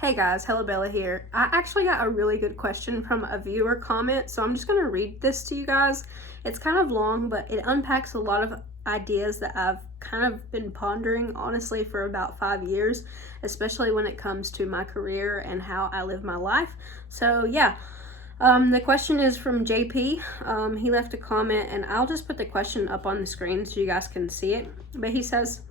Hey guys, Hello Bella here. I actually got a really good question from a viewer comment, so I'm just going to read this to you guys. It's kind of long, but it unpacks a lot of ideas that I've kind of been pondering, honestly, for about 5 years, especially when it comes to my career and how I live my life. So, yeah. The question is from JP. He left a comment, and I'll just put the question up on the screen so you guys can see it. But he says,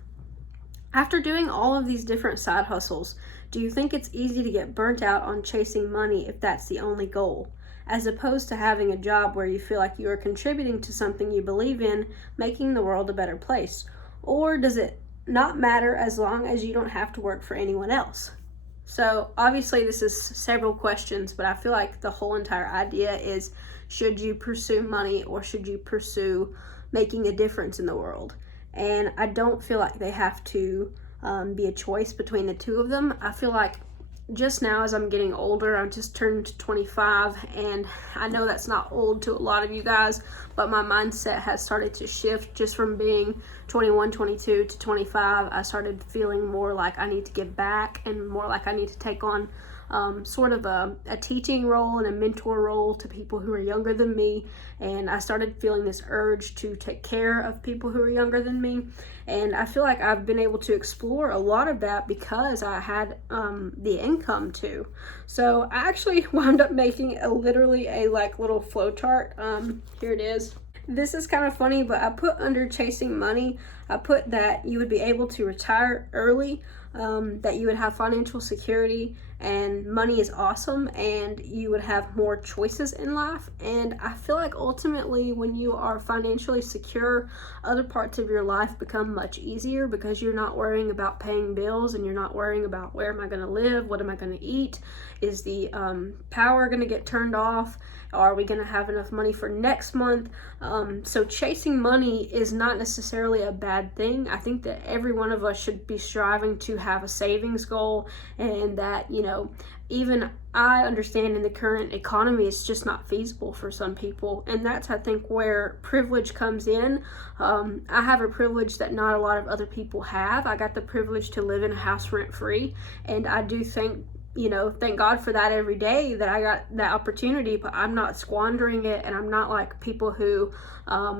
after doing all of these different side hustles, do you think it's easy to get burnt out on chasing money if that's the only goal, as opposed to having a job where you feel like you are contributing to something you believe in, making the world a better place? Or does it not matter as long as you don't have to work for anyone else? So obviously this is several questions, but I feel like the whole entire idea is, should you pursue money or should you pursue making a difference in the world? And I don't feel like they have to be a choice between the two of them. I feel like just now, as I'm getting older, I just turned 25, and I know that's not old to a lot of you guys, but my mindset has started to shift just from being 21, 22 to 25. I started feeling more like I need to give back and more like I need to take on sort of a teaching role and a mentor role to people who are younger than me. And I started feeling this urge to take care of people who are younger than me. And I feel like I've been able to explore a lot of that because I had the income to. So I actually wound up making literally a little flow chart. Here it is. This is kind of funny, but I put under chasing money, I put that you would be able to retire early, that you would have financial security, and money is awesome, and you would have more choices in life. And I feel like ultimately when you are financially secure, other parts of your life become much easier because you're not worrying about paying bills, and you're not worrying about where am I going to live, what am I going to eat, is the power going to get turned off, are we going to have enough money for next month? So chasing money is not necessarily a bad thing. I think that every one of us should be striving to have a savings goal, and that, even I understand in the current economy, it's just not feasible for some people. And that's, I think, where privilege comes in. I have a privilege that not a lot of other people have. I got the privilege to live in a house rent free, and I do think, thank God for that every day that I got that opportunity, but I'm not squandering it, and I'm not like people who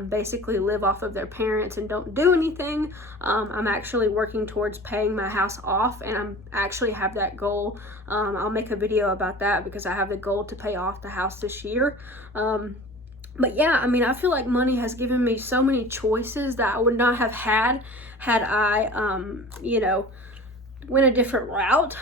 basically live off of their parents and don't do anything. I'm actually working towards paying my house off, and I'm actually have that goal. I'll make a video about that because I have the goal to pay off the house this year. But yeah, I feel like money has given me so many choices that I would not have had I, went a different route.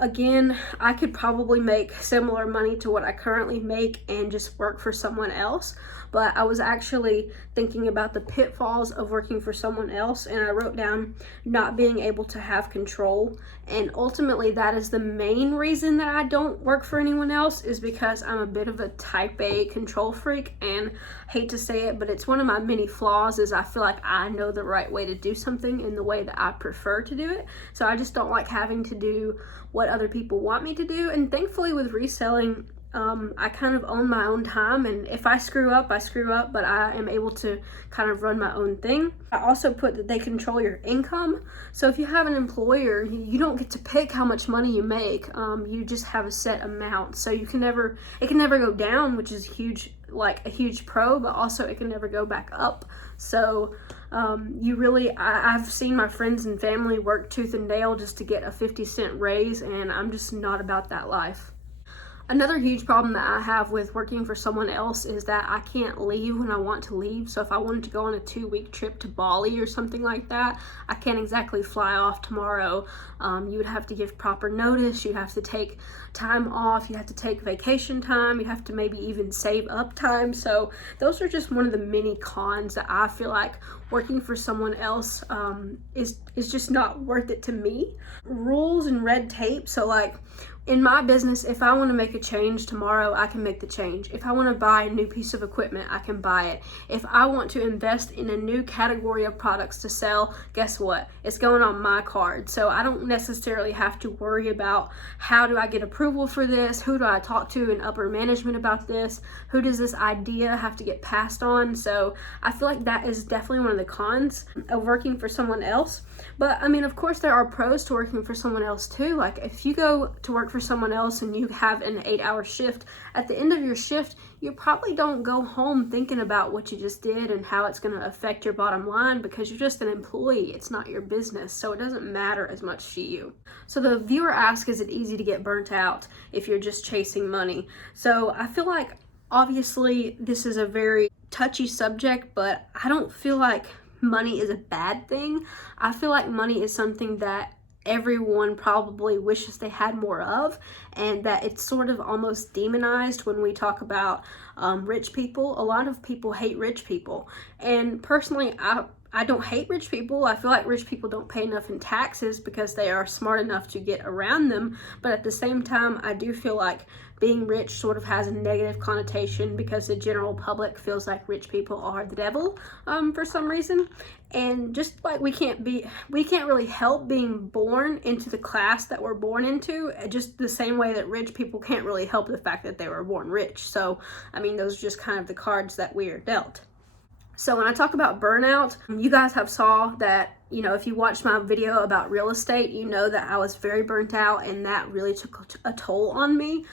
Again, I could probably make similar money to what I currently make and just work for someone else. But I was actually thinking about the pitfalls of working for someone else, and I wrote down not being able to have control. And ultimately, that is the main reason that I don't work for anyone else, is because I'm a bit of a type A control freak, and I hate to say it, but it's one of my many flaws, is I feel like I know the right way to do something in the way that I prefer to do it. So I just don't like having to do what other people want me to do. And thankfully with reselling, I kind of own my own time, and if I screw up, I screw up, but I am able to kind of run my own thing. I also put that they control your income. So if you have an employer, you don't get to pick how much money you make. You just have a set amount. So it can never go down, which is huge, like a huge pro, but also it can never go back up. So I've seen my friends and family work tooth and nail just to get a 50-cent raise, and I'm just not about that life. Another huge problem that I have with working for someone else is that I can't leave when I want to leave. So if I wanted to go on a 2-week trip to Bali or something like that, I can't exactly fly off tomorrow. You would have to give proper notice. You have to take time off. You have to take vacation time. You have to maybe even save up time. So those are just one of the many cons that I feel like working for someone else is just not worth it to me. Rules and red tape. So in my business, if I want to make a change tomorrow, I can make the change. If I want to buy a new piece of equipment, I can buy it. If I want to invest in a new category of products to sell, guess what? It's going on my card. So I don't necessarily have to worry about how do I get approval for this? Who do I talk to in upper management about this? Who does this idea have to get passed on? So I feel like that is definitely one of the cons of working for someone else. But I mean, of course, there are pros to working for someone else too. Like if you go to work for someone else and you have an 8-hour shift, at the end of your shift, you probably don't go home thinking about what you just did and how it's going to affect your bottom line, because you're just an employee. It's not your business, so it doesn't matter as much to you. So the viewer asked, is it easy to get burnt out if you're just chasing money? So I feel like obviously this is a very touchy subject, but I don't feel like money is a bad thing. I feel like money is something that everyone probably wishes they had more of, and that it's sort of almost demonized when we talk about rich people. A lot of people hate rich people, and personally I don't hate rich people. I feel like rich people don't pay enough in taxes because they are smart enough to get around them, but at the same time I do feel like being rich sort of has a negative connotation because the general public feels like rich people are the devil for some reason. And just like we can't really help being born into the class that we're born into, just the same way that rich people can't really help the fact that they were born rich. So I mean, those are just kind of the cards that we are dealt. So when I talk about burnout, you guys have saw that, you know, if you watched my video about real estate, you know that I was very burnt out, and that really took a toll on me.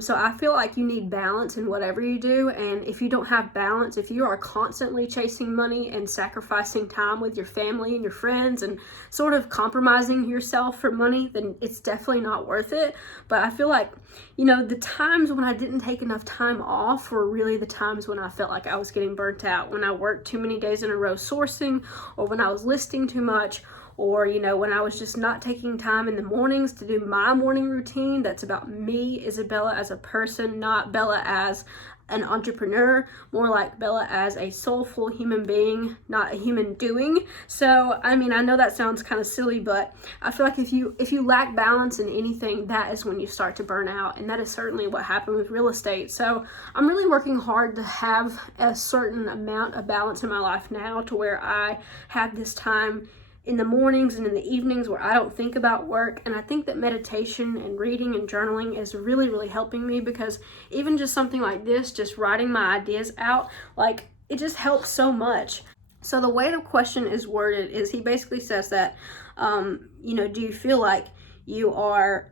So I feel like you need balance in whatever you do. And if you don't have balance, if you are constantly chasing money and sacrificing time with your family and your friends and sort of compromising yourself for money, then it's definitely not worth it. But I feel like, you know, the times when I didn't take enough time off were really the times when I felt like I was getting burnt out. When I worked too many days in a row sourcing, or when I was listing too much, or, you know, when I was just not taking time in the mornings to do my morning routine. That's about me, Isabella, as a person, not Bella as an entrepreneur, more like Bella as a soulful human being, not a human doing. So I mean, I know that sounds kind of silly, but I feel like if you lack balance in anything, that is when you start to burn out, and that is certainly what happened with real estate. So I'm really working hard to have a certain amount of balance in my life now, to where I have this time in the mornings and in the evenings where I don't think about work. And I think that meditation and reading and journaling is really, really helping me, because even just something like this, just writing my ideas out, like, it just helps so much. So the way the question is worded is, he basically says that, you know, do you feel like you are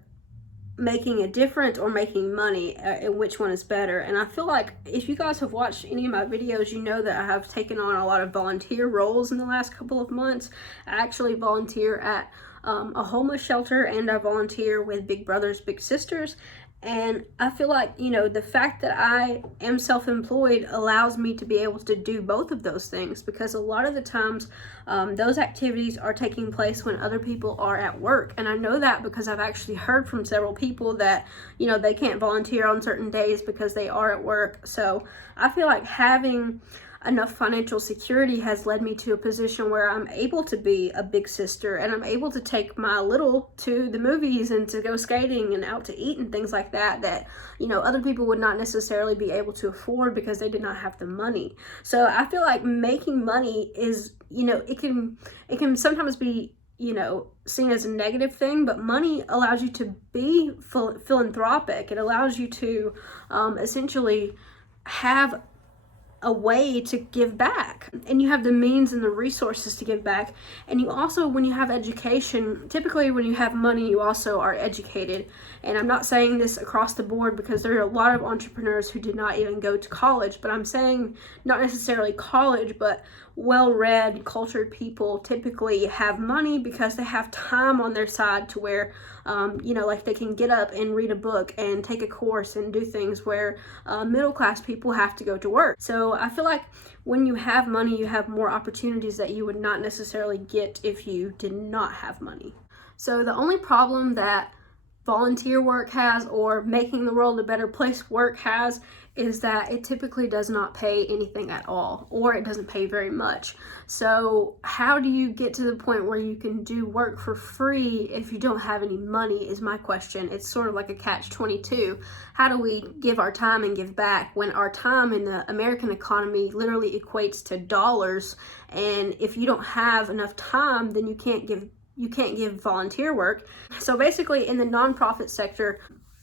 making a difference or making money, and which one is better? And I feel like if you guys have watched any of my videos, you know that I have taken on a lot of volunteer roles in the last couple of months. I actually volunteer at a homeless shelter, and I volunteer with Big Brothers Big Sisters. And I feel like, you know, the fact that I am self-employed allows me to be able to do both of those things, because a lot of the times those activities are taking place when other people are at work. And I know that because I've actually heard from several people that, you know, they can't volunteer on certain days because they are at work. So I feel like having enough financial security has led me to a position where I'm able to be a big sister, and I'm able to take my little to the movies and to go skating and out to eat and things like that, that, you know, other people would not necessarily be able to afford because they did not have the money. So I feel like making money is, you know, it can sometimes be, you know, seen as a negative thing, but money allows you to be philanthropic. It allows you to essentially have a way to give back, and you have the means and the resources to give back. And you also, when you have education, typically when you have money, you also are educated. And I'm not saying this across the board, because there are a lot of entrepreneurs who did not even go to college, but I'm saying not necessarily college, but well-read, cultured people typically have money because they have time on their side, to where you know, like, they can get up and read a book and take a course and do things where middle-class people have to go to work. So I feel like when you have money, you have more opportunities that you would not necessarily get if you did not have money. So the only problem that volunteer work has, or making the world a better place work has, is that it typically does not pay anything at all, or it doesn't pay very much. So how do you get to the point where you can do work for free if you don't have any money, is my question. It's sort of like a catch-22. How do we give our time and give back when our time in the American economy literally equates to dollars? And if you don't have enough time, then you can't give volunteer work. So basically, in the nonprofit sector,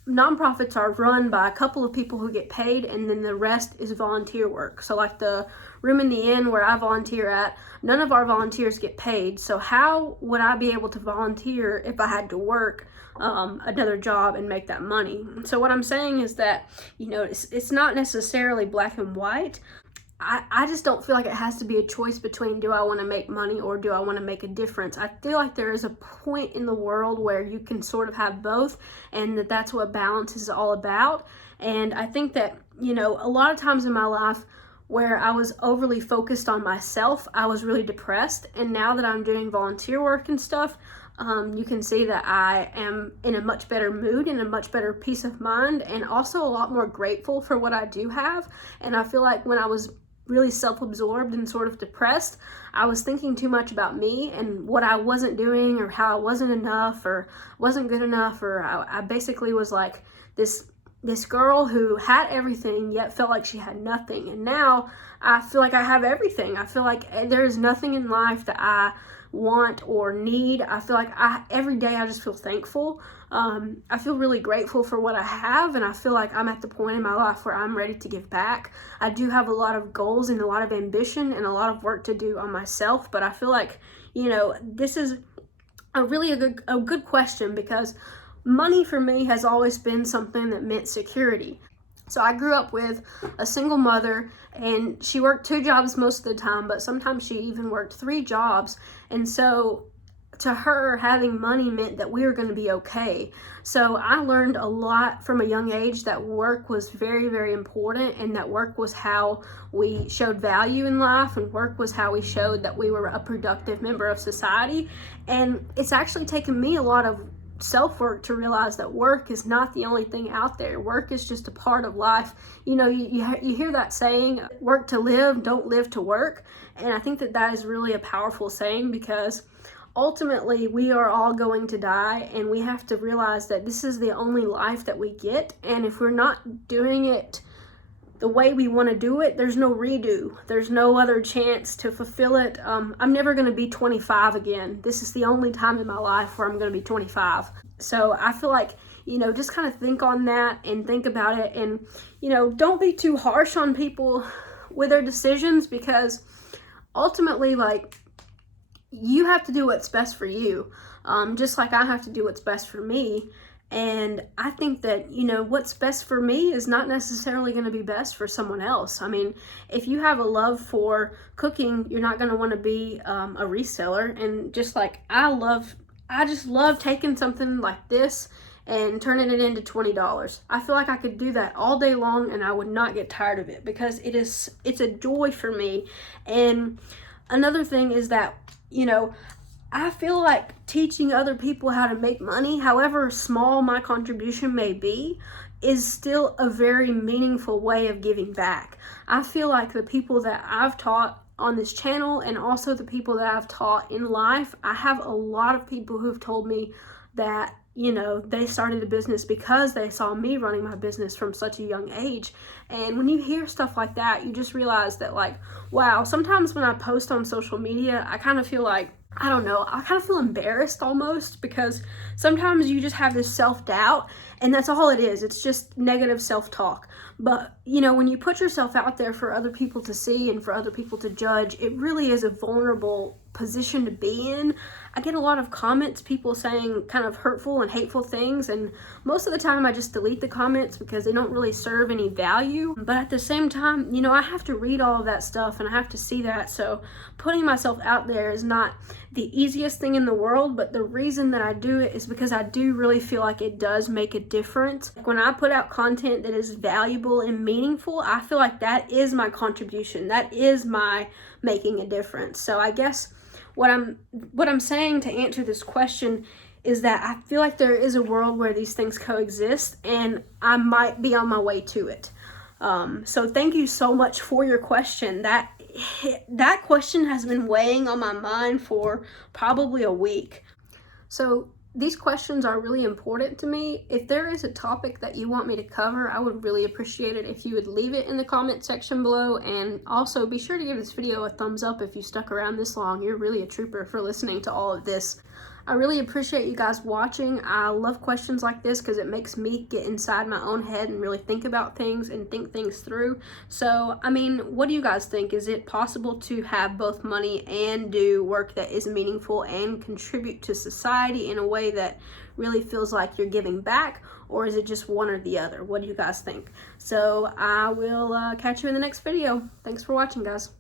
nonprofits are run by a couple of people who get paid, and then the rest is volunteer work. So like the Room in the Inn where I volunteer at, none of our volunteers get paid. So how would I be able to volunteer if I had to work another job and make that money? So what I'm saying is that, it's not necessarily black and white. I just don't feel like it has to be a choice between, do I want to make money or do I want to make a difference? I feel like there is a point in the world where you can sort of have both, and that's what balance is all about. And I think that, a lot of times in my life where I was overly focused on myself, I was really depressed. And now that I'm doing volunteer work and stuff, you can see that I am in a much better mood and a much better peace of mind, and also a lot more grateful for what I do have. And I feel like when I was really self-absorbed and sort of depressed, I was thinking too much about me and what I wasn't doing, or how I wasn't enough or wasn't good enough, or I basically was like this girl who had everything yet felt like she had nothing. And now I feel like I have everything. I feel like there is nothing in life that I want or need. I feel like every day I just feel thankful. I feel really grateful for what I have, and I feel like I'm at the point in my life where I'm ready to give back. I do have a lot of goals and a lot of ambition and a lot of work to do on myself, but I feel like, this is a good question, because money for me has always been something that meant security. So I grew up with a single mother, and she worked 2 jobs most of the time, but sometimes she even worked 3 jobs. And so to her, having money meant that we were going to be okay. So I learned a lot from a young age that work was very, very important, and that work was how we showed value in life, and work was how we showed that we were a productive member of society. And it's actually taken me a lot of self-work to realize that work is not the only thing out there. Work is just a part of life. You hear that saying, work to live, don't live to work. And I think that is really a powerful saying, because ultimately we are all going to die, and we have to realize that this is the only life that we get. And if we're not doing it the way we want to do it, there's no redo. There's no other chance to fulfill it. I'm never going to be 25 again. This is the only time in my life where I'm going to be 25. So I feel like, just kind of think on that and think about it. And, don't be too harsh on people with their decisions, because ultimately, you have to do what's best for you. Just like I have to do what's best for me. And I think that, what's best for me is not necessarily going to be best for someone else. I mean, if you have a love for cooking, you're not going to want to be a reseller. And just like I just love taking something like this and turning it into $20. I feel like I could do that all day long and I would not get tired of it, because it's a joy for me. And another thing is that, I feel like teaching other people how to make money, however small my contribution may be, is still a very meaningful way of giving back. I feel like the people that I've taught on this channel, and also the people that I've taught in life, I have a lot of people who've told me that, they started a business because they saw me running my business from such a young age. And when you hear stuff like that, you just realize that, wow, sometimes when I post on social media, I kind of feel like, I don't know, I kind of feel embarrassed almost, because sometimes you just have this self-doubt, and that's all it is. It's just negative self-talk. But, when you put yourself out there for other people to see and for other people to judge, it really is a vulnerable position to be in. I get a lot of comments, people saying kind of hurtful and hateful things, and most of the time I just delete the comments because they don't really serve any value. But at the same time, I have to read all of that stuff and I have to see that. So putting myself out there is not the easiest thing in the world, but the reason that I do it is because I do really feel like it does make a difference. When I put out content that is valuable and meaningful, I feel like that is my contribution. That is my making a difference. So I guess what I'm saying to answer this question is that I feel like there is a world where these things coexist, and I might be on my way to it. So thank you so much for your question. That question has been weighing on my mind for probably a week. So these questions are really important to me. If there is a topic that you want me to cover, I would really appreciate it if you would leave it in the comment section below. And also be sure to give this video a thumbs up if you stuck around this long. You're really a trooper for listening to all of this. I really appreciate you guys watching. I love questions like this because it makes me get inside my own head and really think about things and think things through. So, I mean, what do you guys think? Is it possible to have both money and do work that is meaningful and contribute to society in a way that really feels like you're giving back? Or is it just one or the other? What do you guys think? So I will catch you in the next video. Thanks for watching, guys.